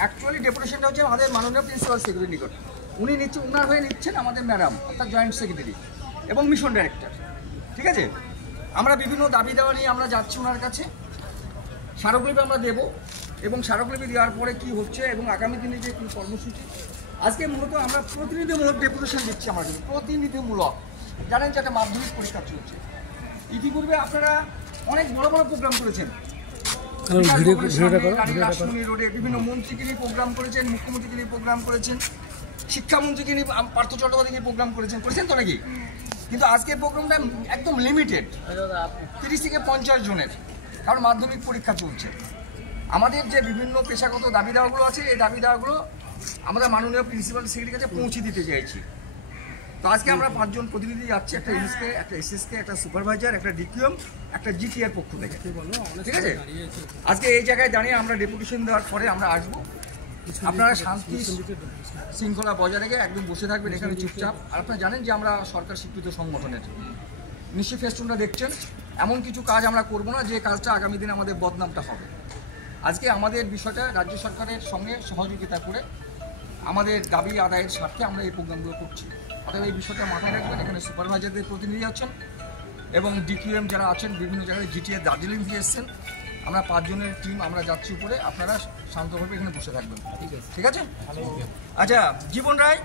Actually ডেপুটেশনটা হচ্ছে আমাদের মাননীয় প্রিন্সিপাল সেক্রেটারি নিকট। উনি উনার হয়ে নিচ্ছেন আমাদের ম্যাডাম অর্থাৎ জয়েন্ট সেক্রেটারি এবং মিশন ডাইরেক্টর। ঠিক আছে, আমরা বিভিন্ন দাবি দেওয়া নিয়ে আমরা যাচ্ছি ওনার কাছে, স্মারকলিপি আমরা দেবো এবং স্মারকলিপি দেওয়ার পরে কি হচ্ছে এবং আগামী দিনে যে কী কর্মসূচি। আজকে মূলত আমরা প্রতিনিধিমূলক ডেপুটেশন দিচ্ছি আমার জন্য, প্রতিনিধিমূলক। জানেন যে একটা মাধ্যমিক পরীক্ষা চলছে, ইতিপূর্বে আপনারা অনেক বড় বড় প্রোগ্রাম করেছেন, রোডে বিভিন্ন মন্ত্রীকে নিয়ে প্রোগ্রাম করেছেন, মুখ্যমন্ত্রীকে নিয়ে প্রোগ্রাম করেছেন, শিক্ষামন্ত্রীকে নিয়ে পার্থ চট্টোপাধ্যায়কে প্রোগ্রাম করেছেন তো নাকি? কিন্তু আজকে প্রোগ্রামটা একদম লিমিটেড, 30 থেকে 50 জনের, কারণ মাধ্যমিক পরীক্ষা চলছে। আমাদের যে বিভিন্ন পেশাগত দাবি দাওয়াগুলো আছে, এই দাবি দাওয়াগুলো আমরা মাননীয় প্রিন্সিপাল সেক্রেটারির কাছে পৌঁছে দিতে চাইছি। তো আজকে আমরা 5 জন প্রতিনিধি যাচ্ছি, একটা এমএসকে, একটা এসএসকে, একটা সুপারভাইজার, একটা ডিকিউএম, একটা জিটিআর পক্ষ থেকে। ঠিক আছে, আজকে এই জায়গায় দাঁড়িয়ে আমরা ডেপুটেশন দেওয়ার পরে আমরা আসবো। আপনারা শান্তি শৃঙ্খলা বজায় রেখে একদম বসে থাকবেন এখানে চুপচাপ। আর আপনারা জানেন যে আমরা সরকার স্বীকৃত সংগঠনের, নিশ্চয়ই ফেস্টুনটা দেখছেন, এমন কিছু কাজ আমরা করব না যে কাজটা আগামী দিনে আমাদের বদনামটা হবে। আজকে আমাদের বিষয়টা রাজ্য সরকারের সঙ্গে সহযোগিতা করে আমাদের দাবি আদায়ের স্বার্থে আমরা এই প্রোগ্রামগুলো করছি। অর্থাৎ এই বিষয়টা মাথায় রাখবেন। এখানে সুপারভাইজারদের প্রতিনিধি আছেন এবং ডিকিউএম যারা আছেন, বিভিন্ন জায়গায় জিটিএ দার্জিলিং থেকে এসছেন। আমরা 5 জনের টিম আমরা যাচ্ছি উপরে, আপনারা শান্তভাবে এখানে বসে থাকবেন। ঠিক আছে? আচ্ছা, জীবন রায়।